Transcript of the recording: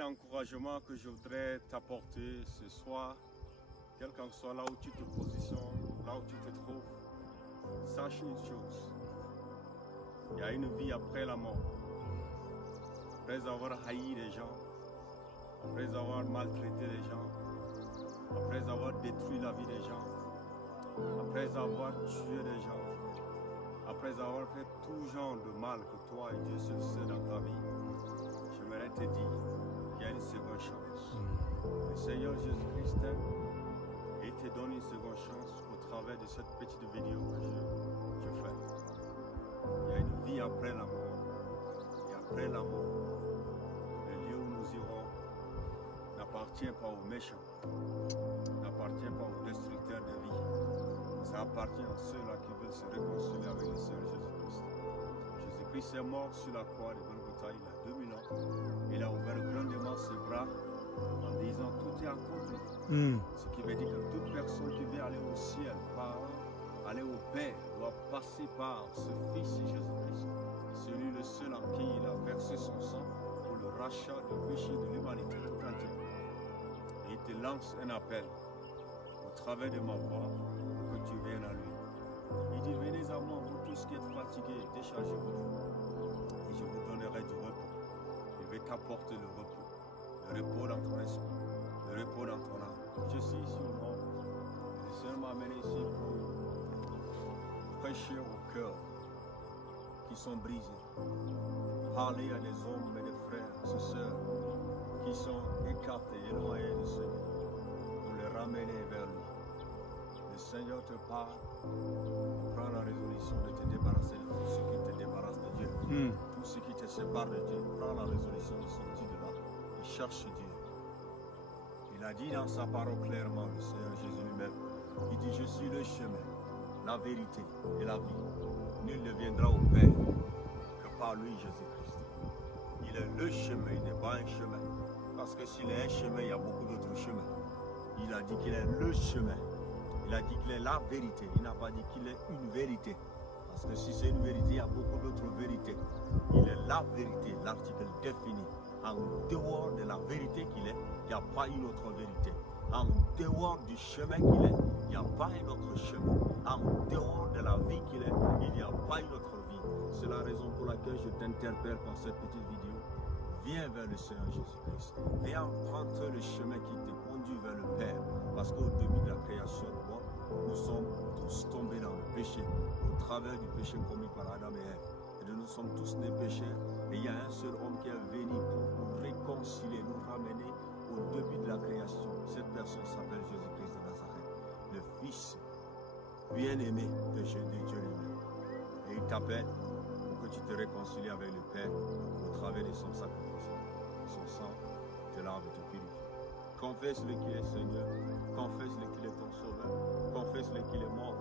un encouragement que je voudrais t'apporter ce soir, quel qu'en soit là où tu te positionnes, là où tu te trouves. Sache une chose, il y a une vie après la mort. Après avoir haï les gens, après avoir maltraité les gens, après avoir détruit la vie des gens, après avoir tué les gens, après avoir fait tout genre de mal que toi et Dieu seul sait dans ta vie, j'aimerais te dire qu'il y a une seconde chance. Le Seigneur Jésus-Christ t'aime et te donne une seconde chance au travers de cette petite vidéo que je fais. Il y a une vie après la mort. Et après la mort, le lieu où nous irons n'appartient pas aux méchants, n'appartient pas aux destructeurs de vie. Ça appartient à ceux-là qui veulent se réconcilier avec le Seigneur Jésus-Christ. Jésus-Christ est mort sur la croix de Golgotha il y a 2000 ans. Il a ouvert grandement ses bras en disant tout est accompli. Ce qui veut dire que toute personne qui veut aller au ciel, aller au Père, doit passer par ce Fils Jésus-Christ. Celui le seul en qui il a versé son sang pour le rachat du péché de l'humanité tout entière. Et il te lance un appel au travers de ma voix pour que tu viennes à lui. Il dit, venez à moi, vous tous qui êtes fatigués, déchargez-vous et je vous donnerai du repos. Il veut t'apporter le repos dans ton esprit, le repos dans ton âme. Je suis ici au monde. Le Seigneur m'a amené ici pour prêcher au cœur qui sont brisés. Parler à des hommes et des frères, des sœurs qui sont écartés, éloignés du Seigneur, pour les ramener vers lui. Le Seigneur te parle, prends la résolution de te débarrasser de tout ce qui te débarrasse de Dieu. Tout ce qui te sépare de Dieu, prends la résolution de sortir de là et cherche Dieu. Il a dit dans sa parole clairement, le Seigneur Jésus lui-même, il dit, je suis le chemin, la vérité et la vie. Nul ne viendra au Père que par lui, Jésus-Christ. Il est le chemin, il n'est pas un chemin. Parce que s'il est un chemin, il y a beaucoup d'autres chemins. Il a dit qu'il est le chemin. Il a dit qu'il est la vérité. Il n'a pas dit qu'il est une vérité. Parce que si c'est une vérité, il y a beaucoup d'autres vérités. Il est la vérité, l'article défini. En dehors de la vérité qu'il est, il n'y a pas une autre vérité. En dehors du chemin qu'il est, il n'y a pas un autre chemin. En dehors de la vie qu'il est, il n'y a pas une autre vie. C'est la raison pour laquelle je t'interpelle par cette petite vidéo. Viens vers le Seigneur Jésus-Christ. Viens emprunter le chemin qui te conduit vers le Père. Parce qu'au début de la création de moi, nous sommes tous tombés dans le péché, au travers du péché commis par Adam et Ève. Et nous sommes tous des pécheurs. Et il y a un seul homme qui est venu pour nous réconcilier, nous ramener au début de la création. Cette personne s'appelle Jésus-Christ de Nazareth, le Fils bien-aimé de Dieu lui-même. Et il t'appelle pour que tu te réconcilies avec le Père au travers de son sacrifice. Son sang te lave et te purifie. Confesse-le qu'il est Seigneur, confesse-le qu'il est ton sauveur, confesse-le qu'il est mort